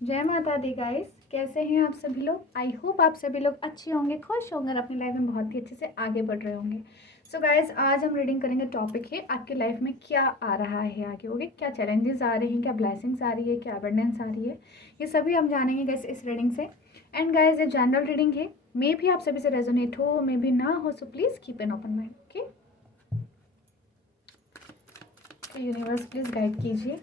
जय माता दी गाइस। कैसे हैं आप सभी लोग? आई होप आप सभी लोग अच्छे होंगे, खुश होंगे और अपनी लाइफ में बहुत ही अच्छे से आगे बढ़ रहे होंगे। सो गाइस, आज हम रीडिंग करेंगे। टॉपिक है आपकी लाइफ में क्या आ रहा है आगे, ओके? क्या चैलेंजेस आ रहे हैं, क्या ब्लेसिंग्स आ रही है, क्या अबंडेंस आ रही है, ये सभी हम जानेंगे गाइस इस रीडिंग से। एंड गाइस, ये जनरल रीडिंग है, मे भी आप सभी से रेजोनेट हो, मे भी ना हो, so please keep an open mind, okay? तो यूनिवर्स प्लीज़ गाइड कीजिए।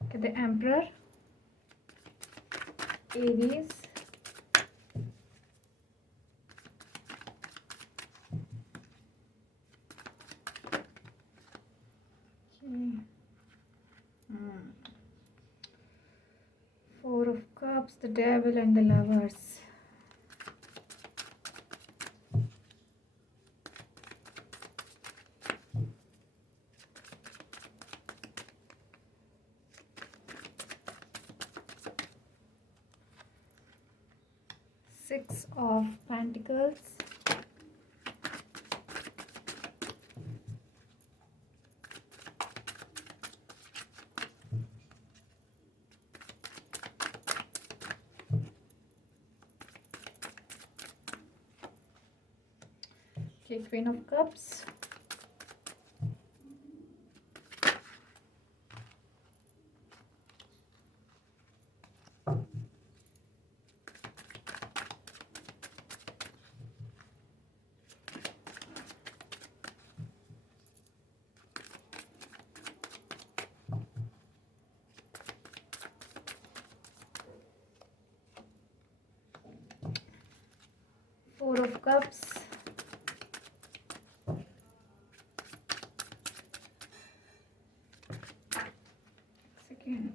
कहते हैं emperor, Aries, Four of Cups, the Devil and the Lovers. Six of Pentacles. Okay, Queen of Cups. Four of Cups. Second.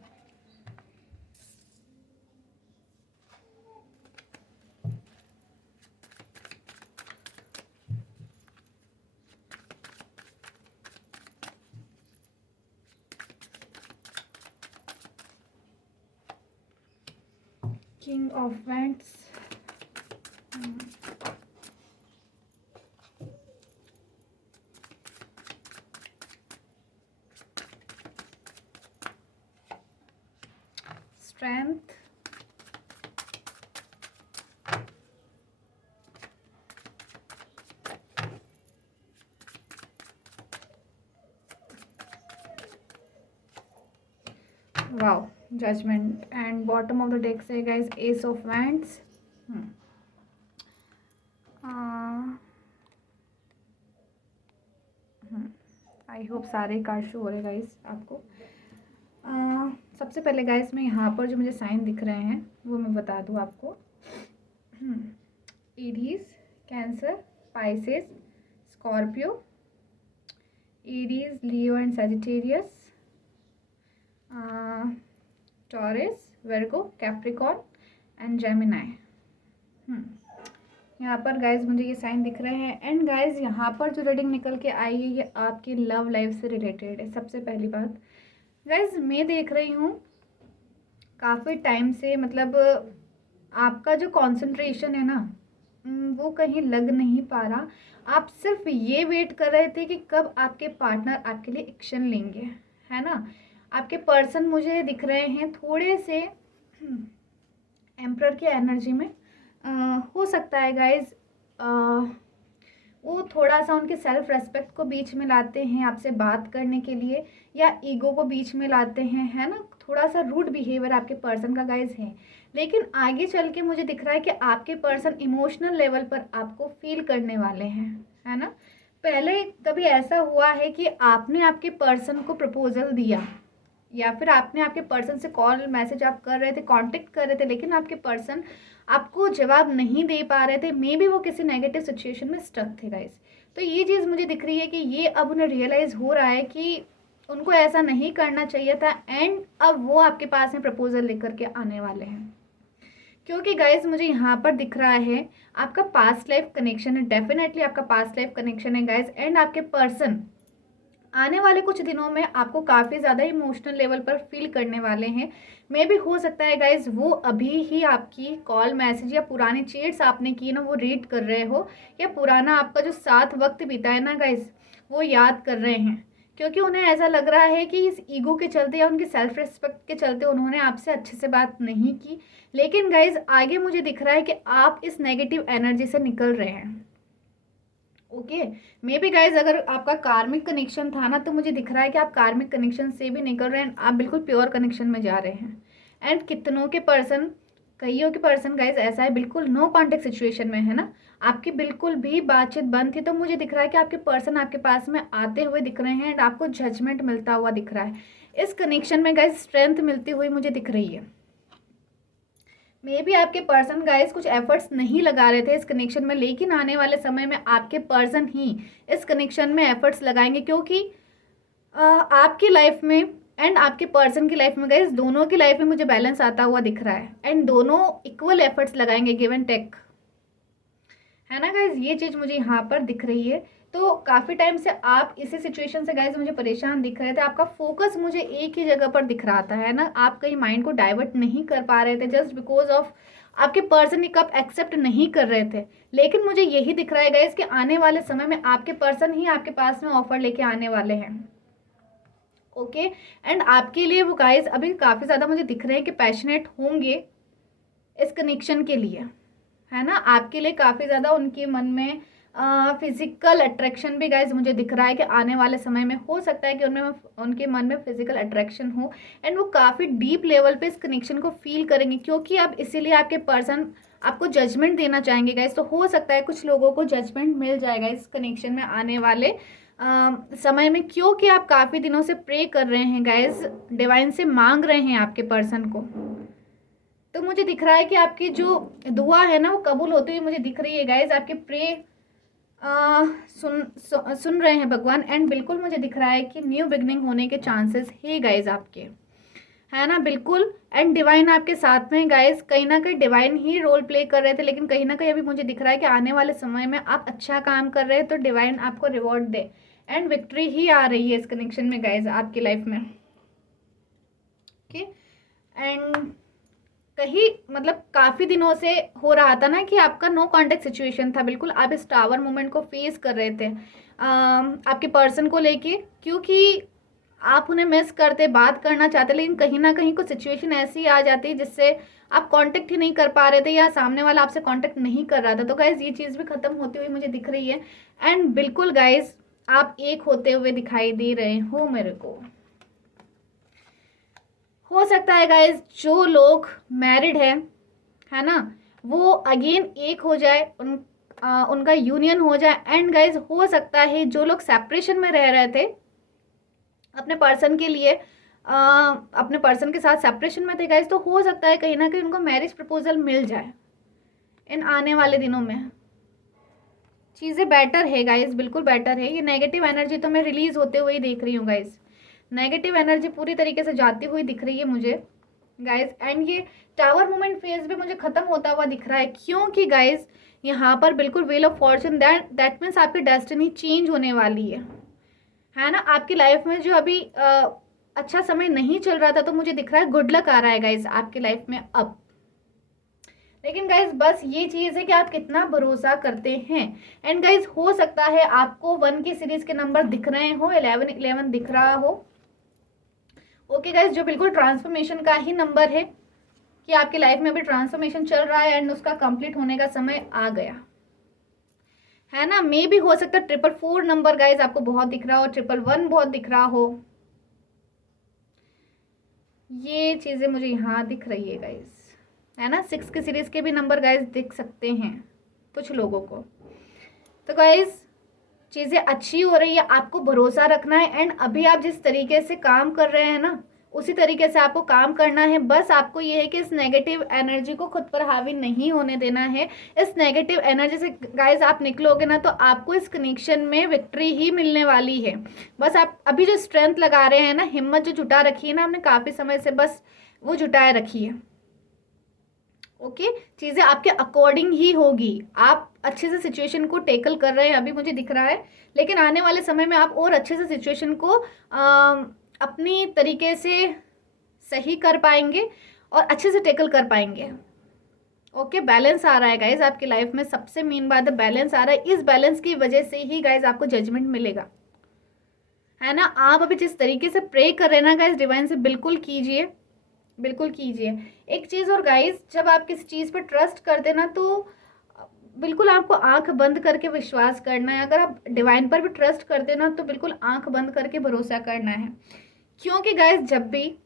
King of Wands. Strength. Wow, Judgment. And bottom of the deck say guys, Ace of Wands. I hope सारे card show हो रहे guys आपको। सबसे पहले guys, मैं यहाँ पर जो मुझे साइन दिख रहे हैं वो मैं बता दूँ आपको। Aries, cancer, Pisces, Scorpio, Aries, Leo and Sagittarius, taurus, Virgo, Capricorn and Gemini. यहाँ पर गाइज मुझे ये साइन दिख रहे हैं। एंड गाइज यहाँ पर जो रीडिंग निकल के आई है ये आपकी लव लाइफ से रिलेटेड है। सबसे पहली बात गाइज, मैं देख रही हूँ काफ़ी टाइम से, मतलब आपका जो कंसंट्रेशन है ना वो कहीं लग नहीं पा रहा। आप सिर्फ ये वेट कर रहे थे कि कब आपके पार्टनर आपके लिए एक्शन लेंगे, है ना? आपके पर्सन मुझे दिख रहे हैं थोड़े से एम्परर की एनर्जी में। हो सकता है गाइज वो थोड़ा सा उनके सेल्फ रेस्पेक्ट को बीच में लाते हैं आपसे बात करने के लिए, या ईगो को बीच में लाते हैं, है ना? थोड़ा सा रूड बिहेवियर आपके पर्सन का गाइज है। लेकिन आगे चल के मुझे दिख रहा है कि आपके पर्सन इमोशनल लेवल पर आपको फील करने वाले हैं, है ना? पहले कभी ऐसा हुआ है कि आपने आपके पर्सन को प्रपोजल दिया, या फिर आपने आपके पर्सन से कॉल मैसेज आप कर रहे थे, कांटेक्ट कर रहे थे, लेकिन आपके पर्सन आपको जवाब नहीं दे पा रहे थे। मे बी वो किसी नेगेटिव सिचुएशन में स्टक थे गाइस। तो ये चीज़ मुझे दिख रही है कि ये अब उन्हें रियलाइज़ हो रहा है कि उनको ऐसा नहीं करना चाहिए था, एंड अब वो आपके पास में प्रपोजल लेकर के आने वाले हैं। क्योंकि गाइज मुझे यहाँ पर दिख रहा है आपका पास्ट लाइफ कनेक्शन है, डेफिनेटली आपका पास्ट लाइफ कनेक्शन है गाइज। एंड आपके पर्सन आने वाले कुछ दिनों में आपको काफ़ी ज़्यादा इमोशनल लेवल पर फील करने वाले हैं। मे भी हो सकता है गाइज वो अभी ही आपकी कॉल मैसेज या पुरानी चैट्स आपने की ना वो रीड कर रहे हो, या पुराना आपका जो साथ वक्त बीता है ना गाइज वो याद कर रहे हैं, क्योंकि उन्हें ऐसा लग रहा है कि इस ईगो के चलते या उनकी सेल्फ रिस्पेक्ट के चलते उन्होंने आपसे अच्छे से बात नहीं की। लेकिन गाइज आगे मुझे दिख रहा है कि आप इस नेगेटिव एनर्जी से निकल रहे हैं। ओके, मे बी गाइज अगर आपका कार्मिक कनेक्शन था ना तो मुझे दिख रहा है कि आप कार्मिक कनेक्शन से भी निकल रहे हैं, आप बिल्कुल प्योर कनेक्शन में जा रहे हैं। एंड कितनों के पर्सन, कईयों के पर्सन गाइज ऐसा है बिल्कुल नो कॉन्टेक्ट सिचुएशन में है ना, आपकी बिल्कुल भी बातचीत बंद थी, तो मुझे दिख रहा है कि आपके पर्सन आपके पास में आते हुए दिख रहे हैं एंड आपको जजमेंट मिलता हुआ दिख रहा है। इस कनेक्शन में गाइज स्ट्रेंथ मिलती हुई मुझे दिख रही है। मे बी आपके पर्सन गाइस कुछ एफर्ट्स नहीं लगा रहे थे इस कनेक्शन में, लेकिन आने वाले समय में आपके पर्सन ही इस कनेक्शन में एफर्ट्स लगाएंगे, क्योंकि आपकी लाइफ में एंड आपके पर्सन की लाइफ में गाइस दोनों की लाइफ में मुझे बैलेंस आता हुआ दिख रहा है एंड दोनों इक्वल एफर्ट्स लगाएंगे, गिव एंड टेक, है ना गाइज। ये चीज़ मुझे यहाँ पर दिख रही है। तो काफ़ी टाइम से आप इसी सिचुएशन से गाइज मुझे परेशान दिख रहे थे, आपका फोकस मुझे एक ही जगह पर दिख रहा था, है ना, आप कहीं माइंड को डाइवर्ट नहीं कर पा रहे थे जस्ट बिकॉज ऑफ आपके पर्सन एक आप एक्सेप्ट नहीं कर रहे थे। लेकिन मुझे यही दिख रहा है गाइज कि आने वाले समय में आपके पर्सन ही आपके पास में ऑफर लेके आने वाले हैं। ओके, एंड आपके लिए वो गाइज अभी काफ़ी ज़्यादा मुझे दिख रहे हैं कि पैशनेट होंगे इस कनेक्शन के लिए, है ना। आपके लिए काफ़ी ज़्यादा उनके मन में फिजिकल अट्रैक्शन भी गाइज मुझे दिख रहा है कि आने वाले समय में हो सकता है कि उनके मन में फिजिकल अट्रैक्शन हो एंड वो काफ़ी डीप लेवल पे इस कनेक्शन को फील करेंगे, क्योंकि अब इसीलिए आपके पर्सन आपको जजमेंट देना चाहेंगे गाइज। तो हो सकता है कुछ लोगों को जजमेंट मिल जाएगा इस कनेक्शन में आने वाले समय में, क्योंकि आप काफ़ी दिनों से प्रे कर रहे हैं गाइज, डिवाइन से मांग रहे हैं आपके पर्सन को। तो मुझे दिख रहा है कि आपकी जो दुआ है ना वो कबूल होती हुई मुझे दिख रही है गाइज। आपके प्रे सुन रहे हैं भगवान एंड बिल्कुल मुझे दिख रहा है कि न्यू बिगनिंग होने के चांसेस है गाइज आपके, है ना, बिल्कुल। एंड डिवाइन आपके साथ में गाइज, कहीं ना कहीं डिवाइन ही रोल प्ले कर रहे थे, लेकिन कहीं ना कहीं अभी मुझे दिख रहा है कि आने वाले समय में आप अच्छा काम कर रहे हैं तो डिवाइन आपको रिवॉर्ड दे एंड विक्ट्री ही आ रही है इस कनेक्शन में गाइज आपकी लाइफ में। ओके, एंड कहीं मतलब काफ़ी दिनों से हो रहा था ना कि आपका नो कॉन्टेक्ट सिचुएशन था, बिल्कुल आप इस टावर मोमेंट को फेस कर रहे थे आपके पर्सन को लेके, क्योंकि आप उन्हें मिस करते, बात करना चाहते, लेकिन कहीं ना कहीं कुछ सिचुएशन ऐसी आ जाती जिससे आप कांटेक्ट ही नहीं कर पा रहे थे या सामने वाला आपसे कांटेक्ट नहीं कर रहा था। तो गाइज ये चीज़ भी ख़त्म होती हुई मुझे दिख रही है एंड बिल्कुल गाइज आप एक होते हुए दिखाई दे रहे हो मेरे को। हो सकता है गाइज जो लोग मैरिड है ना, वो अगेन एक हो जाए, उनका यूनियन हो जाए। एंड गाइज हो सकता है जो लोग सेपरेशन में रह रहे थे अपने पर्सन के लिए, अपने पर्सन के साथ सेपरेशन में थे गाइज, तो हो सकता है कहीं ना कहीं उनको मैरिज प्रपोजल मिल जाए इन आने वाले दिनों में। चीज़ें बेटर है गाइज, बिल्कुल बेटर है। ये नेगेटिव एनर्जी तो मैं रिलीज होते हुए ही देख रही हूँ गाइज, नेगेटिव एनर्जी पूरी तरीके से जाती हुई दिख रही है मुझे गाइज। एंड ये टावर मोमेंट फेज भी मुझे खत्म होता हुआ दिख रहा है, क्योंकि गाइज यहाँ पर बिल्कुल wheel of Fortune, that means आपकी डेस्टिनी चेंज होने वाली है ना। आपकी लाइफ में जो अभी अच्छा समय नहीं चल रहा था, तो मुझे दिख रहा है गुड लक आ रहा है गाइज आपकी लाइफ में अब। लेकिन गाइज बस ये चीज़ है कि आप कितना भरोसा करते हैं। एंड गाइज हो सकता है आपको 1 की सीरीज के नंबर दिख रहे हो, 11 दिख रहा हो। ओके गाइज, जो बिल्कुल ट्रांसफॉर्मेशन का ही नंबर है कि आपकी लाइफ में अभी ट्रांसफॉर्मेशन चल रहा है एंड उसका कंप्लीट होने का समय आ गया, है ना। मे भी हो सकता है 444 नंबर गाइज आपको बहुत दिख रहा हो, 111 बहुत दिख रहा हो। ये चीज़ें मुझे यहाँ दिख रही है गाइज, है ना। 6 की सीरीज के भी नंबर गाइज दिख सकते हैं कुछ लोगों को। तो गाइज चीज़ें अच्छी हो रही है, आपको भरोसा रखना है एंड अभी आप जिस तरीके से काम कर रहे हैं ना उसी तरीके से आपको काम करना है। बस आपको ये है कि इस नेगेटिव एनर्जी को खुद पर हावी नहीं होने देना है। इस नेगेटिव एनर्जी से गाइज आप निकलोगे ना तो आपको इस कनेक्शन में विक्ट्री ही मिलने वाली है। बस आप अभी जो स्ट्रेंथ लगा रहे हैं ना, हिम्मत जो जुटा रखी है ना आपने काफ़ी समय से, बस वो जुटाए रखी है। ओके, चीज़ें आपके अकॉर्डिंग ही होगी। आप अच्छे से सिचुएशन को टेकल कर रहे हैं अभी मुझे दिख रहा है, लेकिन आने वाले समय में आप और अच्छे से सिचुएशन को अपनी तरीके से सही कर पाएंगे और अच्छे से टेकल कर पाएंगे। ओके, बैलेंस आ रहा है गाइज आपकी लाइफ में, सबसे मेन बात है बैलेंस आ रहा है। इस बैलेंस की वजह से ही गाइज आपको जजमेंट मिलेगा, है ना। आप अभी जिस तरीके से प्रे कर रहे हैं ना गाइज, डिवाइन से बिल्कुल कीजिए, बिल्कुल कीजिए। एक चीज़ और गाइज, जब आप किसी चीज़ पर ट्रस्ट करते ना तो बिल्कुल आपको आंख बंद करके विश्वास करना है। अगर आप डिवाइन पर भी ट्रस्ट करते ना तो बिल्कुल आंख बंद करके भरोसा करना है। क्योंकि गाइज जब भी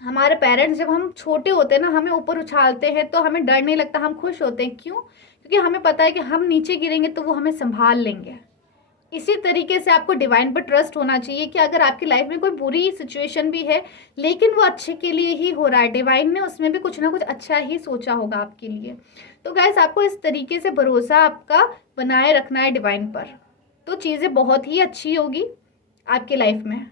हमारे पेरेंट्स, जब हम छोटे होते हैं ना, हमें ऊपर उछालते हैं तो हमें डर नहीं लगता, हम खुश होते हैं। क्यों? क्योंकि हमें पता है कि हम नीचे गिरेंगे तो वो हमें संभाल लेंगे। इसी तरीके से आपको डिवाइन पर ट्रस्ट होना चाहिए कि अगर आपकी लाइफ में कोई बुरी सिचुएशन भी है लेकिन वो अच्छे के लिए ही हो रहा है, डिवाइन ने उसमें भी कुछ ना कुछ अच्छा ही सोचा होगा आपके लिए। तो गाइस आपको इस तरीके से भरोसा आपका बनाए रखना है डिवाइन पर, तो चीज़ें बहुत ही अच्छी होगी आपकी लाइफ में,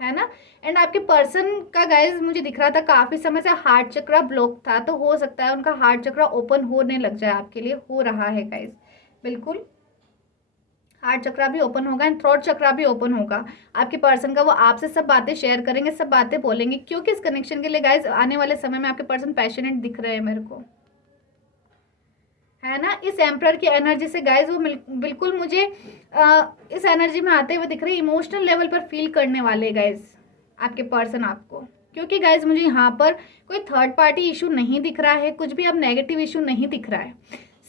है ना। एंड आपके पर्सन का गाइस मुझे दिख रहा था काफ़ी समय से हार्ट चक्रा ब्लॉक था, तो हो सकता है उनका हार्ट चक्रा ओपन होने लग जाए आपके लिए, हो रहा है गाइस। बिल्कुल हार्ट चक्रा भी ओपन होगा एंड थ्रोट चक्रा भी ओपन होगा आपके पर्सन का। वो आपसे सब बातें शेयर करेंगे, सब बातें बोलेंगे, क्योंकि इस कनेक्शन के लिए गाइस आने वाले समय में आपके पर्सन पैशनेट दिख रहे हैं मेरे को, है ना। इस एम्प्रर की एनर्जी से गाइस वो बिल्कुल मुझे इस एनर्जी में आते हुए दिख रहे हैं। इमोशनल लेवल पर फील करने वाले गाइस आपके पर्सन आपको, क्योंकि गाइस मुझे यहाँ पर कोई थर्ड पार्टी इशू नहीं दिख रहा है, कुछ भी अब नेगेटिव इशू नहीं दिख रहा है।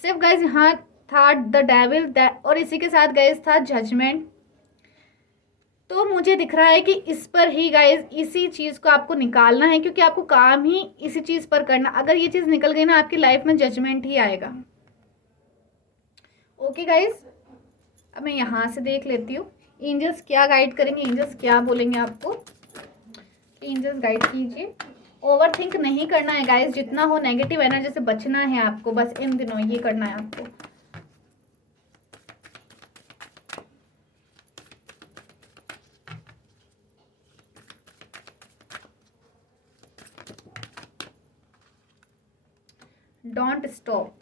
सिर्फ गाइस यहाँ था द डेविल और इसी के साथ गाइस था जजमेंट। तो मुझे दिख रहा है कि इस पर ही गाइस, इसी चीज़ को आपको निकालना है, क्योंकि आपको काम ही इसी चीज़ पर करना। अगर ये चीज़ निकल गई ना आपकी लाइफ में जजमेंट ही आएगा। ओके गाइस, अब मैं यहाँ से देख लेती हूँ एंजल्स क्या गाइड करेंगे, एंजल्स क्या बोलेंगे आपको। एंजल्स गाइड कीजिए। ओवर थिंक नहीं करना है गाइस, जितना हो नेगेटिव एनर्जी से बचना है आपको, बस इन दिनों ये करना है आपको। Don't stop.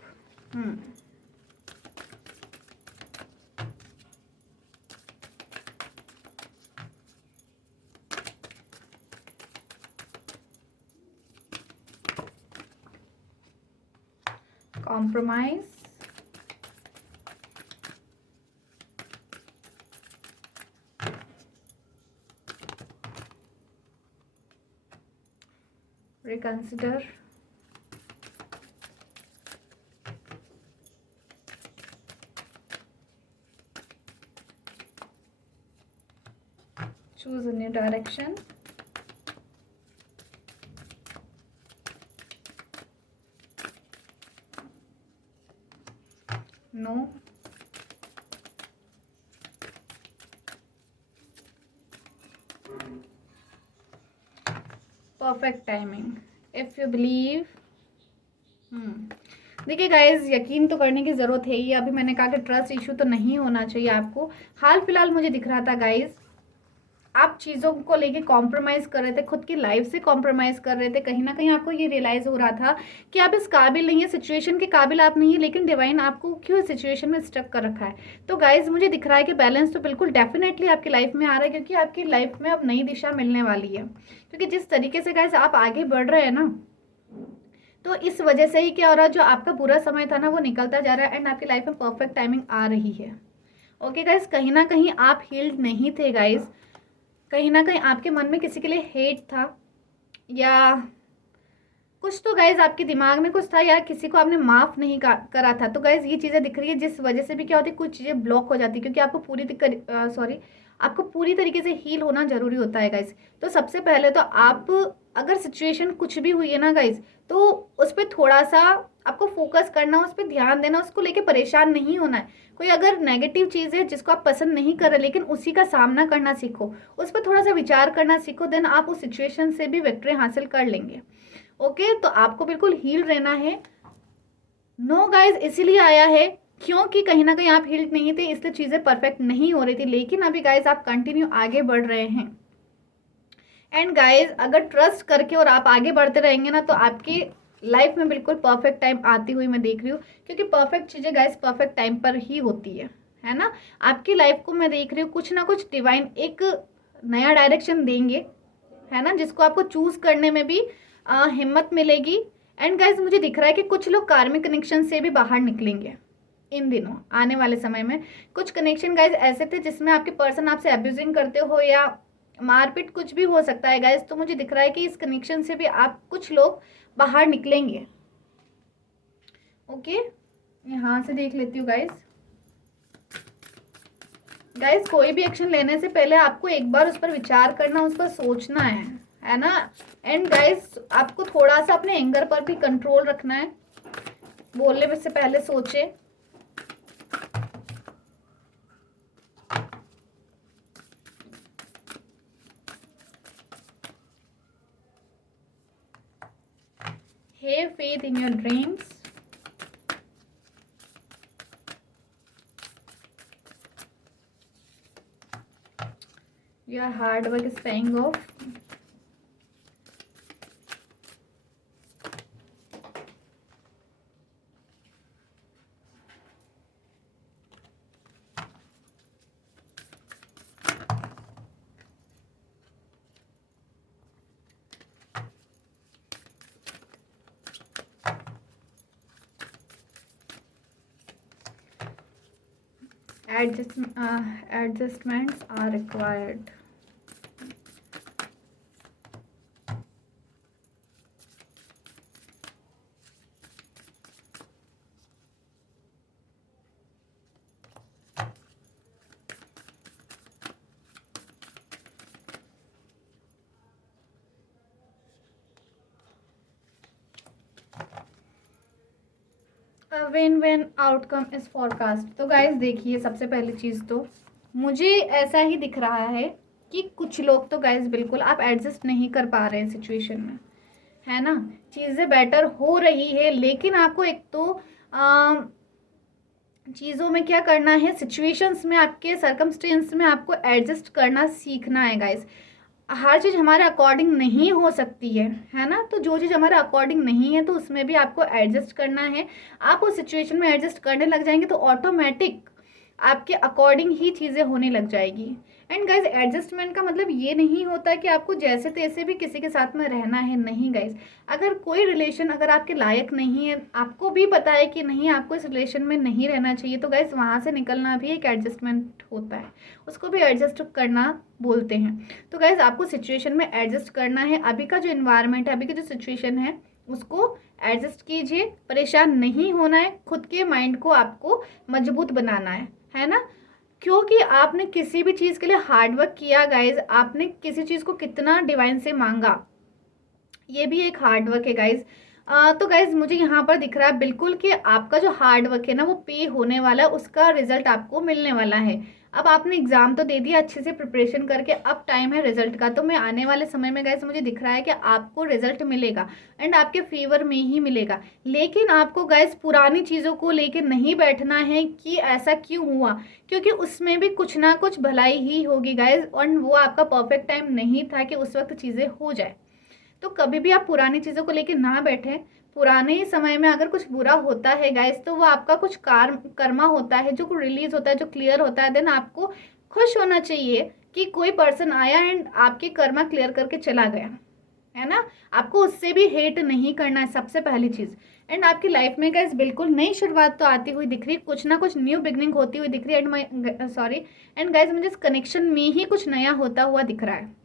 Compromise, reconsider, choose a new direction, no, perfect timing, if you believe। देखिए गाइज, यकीन तो करने की ज़रूरत है ही। अभी मैंने कहा कि ट्रस्ट इशू तो नहीं होना चाहिए आपको। हाल फिलहाल मुझे दिख रहा था गाइज आप चीज़ों को लेके कॉम्प्रोमाइज़ कर रहे थे, खुद की लाइफ से कॉम्प्रोमाइज़ कर रहे थे। कहीं ना कहीं आपको ये रियलाइज़ हो रहा था कि आप इस काबिल नहीं है, सिचुएशन के काबिल आप नहीं है, लेकिन डिवाइन आपको क्यों इस सिचुएशन में स्टक कर रखा है। तो गाइज मुझे दिख रहा है कि बैलेंस तो बिल्कुल डेफिनेटली आपकी लाइफ में आ रहा है, क्योंकि आपकी लाइफ में अब नई दिशा मिलने वाली है। क्योंकि जिस तरीके से गाइज आप आगे बढ़ रहे हैं ना, तो इस वजह से ही क्या हो रहा है, जो आपका बुरा समय था ना वो निकलता जा रहा है एंड आपकी लाइफ में परफेक्ट टाइमिंग आ रही है। ओके गाइज, कहीं ना कहीं आप हील्ड नहीं थे गाइज, कहीं ना कहीं आपके मन में किसी के लिए हेट था, या कुछ तो गाइज आपके दिमाग में कुछ था, या किसी को आपने माफ़ नहीं करा था। तो गाइज ये चीज़ें दिख रही है, जिस वजह से भी क्या होती है, कुछ चीज़ें ब्लॉक हो जाती है, क्योंकि आपको पूरी तरीके से हील होना जरूरी होता है गाइज। तो सबसे पहले तो आप, अगर सिचुएशन कुछ भी हुई है ना गाइज, तो उस पर थोड़ा सा आपको फोकस करना, उस पर ध्यान देना, उसको लेके परेशान नहीं होना है। कोई अगर नेगेटिव चीज़ है जिसको आप पसंद नहीं कर रहे, लेकिन उसी का सामना करना सीखो, उस पर थोड़ा सा विचार करना सीखो, देन आप उस सिचुएशन से भी विक्ट्री हासिल कर लेंगे। ओके, तो आपको बिल्कुल हील रहना है। नो गाइज, इसीलिए आया है क्योंकि कहीं ना कहीं आप हील्ड नहीं थे, इसलिए चीज़ें परफेक्ट नहीं हो रही थी, लेकिन अभी गाइज आप कंटिन्यू आगे बढ़ रहे हैं। एंड गाइज अगर ट्रस्ट करके और आप आगे बढ़ते रहेंगे ना, तो आपकी लाइफ में बिल्कुल परफेक्ट टाइम आती हुई मैं देख रही हूँ, क्योंकि परफेक्ट चीज़ें गाइस परफेक्ट टाइम पर ही होती है ना। आपकी लाइफ को मैं देख रही हूँ कुछ ना कुछ डिवाइन एक नया डायरेक्शन देंगे, है ना, जिसको आपको चूज करने में भी हिम्मत मिलेगी। एंड गाइस मुझे दिख रहा है कि कुछ लोग कार्मिक कनेक्शन से भी बाहर निकलेंगे इन दिनों, आने वाले समय में। कुछ कनेक्शन गाइस ऐसे थे जिसमें आपके पर्सन आपसे अब्यूजिंग करते हो या मारपीट कुछ भी हो सकता है गाइस। तो मुझे दिख रहा है कि इस कनेक्शन से भी आप कुछ लोग बाहर निकलेंगे। ओके, यहाँ से देख लेती हूँ गाइस। गाइस कोई भी एक्शन लेने से पहले आपको एक बार उस पर विचार करना, उस पर सोचना है ना। एंड गाइस आपको थोड़ा सा अपने एंगर पर भी कंट्रोल रखना है, बोलने से पहले सोचे। Have faith in your dreams. Your hard work is paying off. Adjustments are required. Win win outcome is forecast. तो गाइज देखिए, सबसे पहली चीज़ तो मुझे ऐसा ही दिख रहा है कि कुछ लोग तो गाइज बिल्कुल आप एडजस्ट नहीं कर पा रहे हैं सिचुएशन में, है ना। चीज़ें बेटर हो रही है, लेकिन आपको एक तो चीज़ों में क्या करना है, सिचुएशंस में, आपके सर्कमस्टेंस में आपको एडजस्ट करना सीखना है गाइज। हर चीज़ हमारे अकॉर्डिंग नहीं हो सकती है ना। तो जो चीज़ हमारे अकॉर्डिंग नहीं है तो उसमें भी आपको एडजस्ट करना है। आप उस सिचुएशन में एडजस्ट करने लग जाएंगे तो ऑटोमेटिक आपके अकॉर्डिंग ही चीज़ें होने लग जाएगी। एंड गाइज एडजस्टमेंट का मतलब ये नहीं होता कि आपको जैसे तैसे भी किसी के साथ में रहना है, नहीं गाइज। अगर कोई रिलेशन अगर आपके लायक नहीं है, आपको भी पता है कि नहीं आपको इस रिलेशन में नहीं रहना चाहिए, तो गाइज वहाँ से निकलना भी एक एडजस्टमेंट होता है, उसको भी एडजस्ट करना बोलते हैं। तो गाइज आपको सिचुएशन में एडजस्ट करना है। अभी का जो इन्वायरमेंट है, अभी की जो सिचुएशन है, उसको एडजस्ट कीजिए, परेशान नहीं होना है। खुद के माइंड को आपको मजबूत बनाना है ना। क्योंकि आपने किसी भी चीज़ के लिए हार्डवर्क किया गाइज, आपने किसी चीज़ को कितना डिवाइन से मांगा, ये भी एक हार्डवर्क है गाइज। तो गाइज मुझे यहाँ पर दिख रहा है बिल्कुल कि आपका जो हार्डवर्क है ना वो पे होने वाला है, उसका रिजल्ट आपको मिलने वाला है। अब आपने एग्जाम तो दे दिया अच्छे से प्रिपरेशन करके, अब टाइम है रिजल्ट का। तो मैं आने वाले समय में गाइस मुझे दिख रहा है कि आपको रिजल्ट मिलेगा एंड आपके फेवर में ही मिलेगा। लेकिन आपको गाइस पुरानी चीज़ों को लेकर नहीं बैठना है कि ऐसा क्यों हुआ, क्योंकि उसमें भी कुछ ना कुछ भलाई ही होगी गाइस। और वो आपका परफेक्ट टाइम नहीं था कि उस वक्त चीज़ें हो जाए। तो कभी भी आप पुरानी चीज़ों को लेकर ना बैठें। पुराने समय में अगर कुछ बुरा होता है गाइस, तो वो आपका कुछ कर्मा होता है जो रिलीज होता है, जो क्लियर होता है। देन आपको खुश होना चाहिए कि कोई पर्सन आया एंड आपके कर्मा क्लियर करके चला गया, है ना। आपको उससे भी हेट नहीं करना है, सबसे पहली चीज़। एंड आपकी लाइफ में गाइस बिल्कुल नई शुरुआत तो आती हुई दिख रही है, कुछ ना कुछ न्यू बिगनिंग होती हुई दिख रही है। एंड गाइस मुझे इस कनेक्शन में ही कुछ नया होता हुआ दिख रहा है।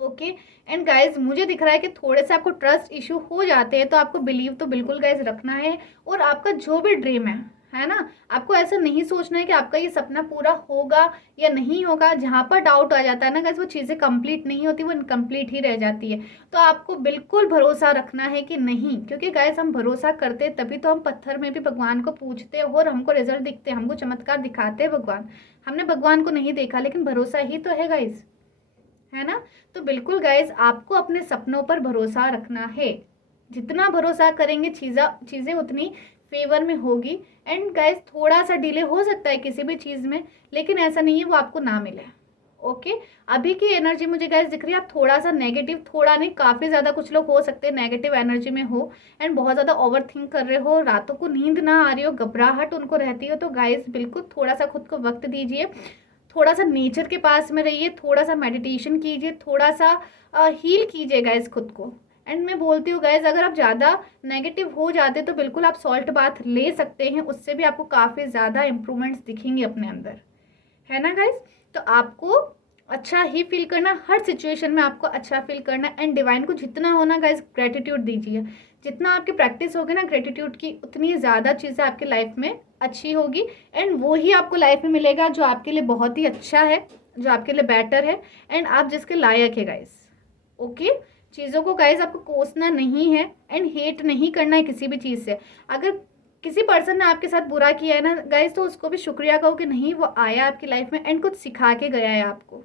ओके। एंड गाइज मुझे दिख रहा है कि थोड़े से आपको ट्रस्ट इशू हो जाते हैं, तो आपको बिलीव तो बिल्कुल गाइज रखना है। और आपका जो भी ड्रीम है ना, आपको ऐसा नहीं सोचना है कि आपका ये सपना पूरा होगा या नहीं होगा। जहाँ पर डाउट आ जाता है ना गाइज, वो चीज़ें कंप्लीट नहीं होती, वो इनकम्प्लीट ही रह जाती है। तो आपको बिल्कुल भरोसा रखना है कि नहीं, क्योंकि गाइज हम भरोसा करते तभी तो हम पत्थर में भी भगवान को पूछते और हमको रिजल्ट दिखते, हमको चमत्कार दिखाते हैं भगवान। हमने भगवान को नहीं देखा, लेकिन भरोसा ही तो है गाइज, है ना। तो बिल्कुल गाइज आपको अपने सपनों पर भरोसा रखना है। जितना भरोसा करेंगे चीज़ें उतनी फेवर में होगी। एंड गाइज थोड़ा सा डिले हो सकता है किसी भी चीज़ में, लेकिन ऐसा नहीं है वो आपको ना मिले। ओके अभी की एनर्जी मुझे गाइस दिख रही है, आप थोड़ा सा नेगेटिव, थोड़ा नहीं काफ़ी ज़्यादा कुछ लोग हो सकते हैं नेगेटिव एनर्जी में हो एंड बहुत ज़्यादा ओवर थिंक कर रहे हो, रातों को नींद ना आ रही हो, घबराहट उनको रहती हो, तो गाइस बिल्कुल थोड़ा सा खुद को वक्त दीजिए, थोड़ा सा नेचर के पास में रहिए, थोड़ा सा मेडिटेशन कीजिए, थोड़ा सा हील कीजिए गाइस खुद को। एंड मैं बोलती हूँ गाइस अगर आप ज़्यादा नेगेटिव हो जाते तो बिल्कुल आप सॉल्ट बाथ ले सकते हैं, उससे भी आपको काफ़ी ज़्यादा इंप्रूवमेंट्स दिखेंगे अपने अंदर, है ना गाइस। तो आपको अच्छा ही फील करना, हर सिचुएशन में आपको अच्छा फील करना एंड डिवाइन को जितना होना गाइस ग्रेटिट्यूड दीजिए, जितना आपकी प्रैक्टिस होगी ना ग्रेटिट्यूड की उतनी ज़्यादा चीज़ें आपकी लाइफ में अच्छी होगी एंड वो ही आपको लाइफ में मिलेगा जो आपके लिए बहुत ही अच्छा है, जो आपके लिए बेटर है एंड आप जिसके लायक है गाइस। ओके चीज़ों को गाइस आपको कोसना नहीं है एंड हेट नहीं करना है किसी भी चीज़ से। अगर किसी पर्सन ने आपके साथ बुरा किया है ना गाइस, तो उसको भी शुक्रिया कहो कि नहीं वो आया आपकी लाइफ में एंड कुछ सिखा के गया है आपको।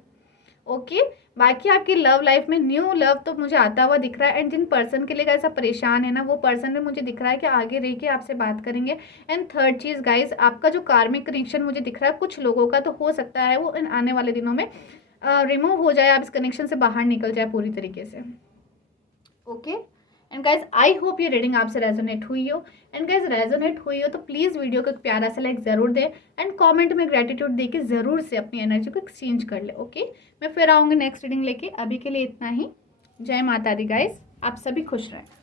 ओके बाकी आपकी लव लाइफ में न्यू लव तो मुझे आता हुआ दिख रहा है एंड जिन पर्सन के लिए गाइस आप परेशान है ना, वो पर्सन भी मुझे दिख रहा है कि आगे रह के आपसे बात करेंगे। एंड थर्ड चीज़ गाइस, आपका जो कार्मिक कनेक्शन मुझे दिख रहा है कुछ लोगों का, तो हो सकता है वो इन आने वाले दिनों में रिमूव हो जाए, आप इस कनेक्शन से बाहर निकल जाए पूरी तरीके से। Okay and guys I hope ये रीडिंग आपसे रेजोनेट हुई हो एंड गाइज रेजोनेट हुई हो तो प्लीज़ वीडियो को एक प्यारा सा लाइक ज़रूर दें एंड कमेंट में ग्रेटिट्यूड दे के ज़रूर से अपनी एनर्जी को एक्सचेंज कर ले। ओके मैं फिर आऊँगी नेक्स्ट रीडिंग लेके, अभी के लिए इतना ही। जय माता दी गाइज, आप सभी खुश रहें।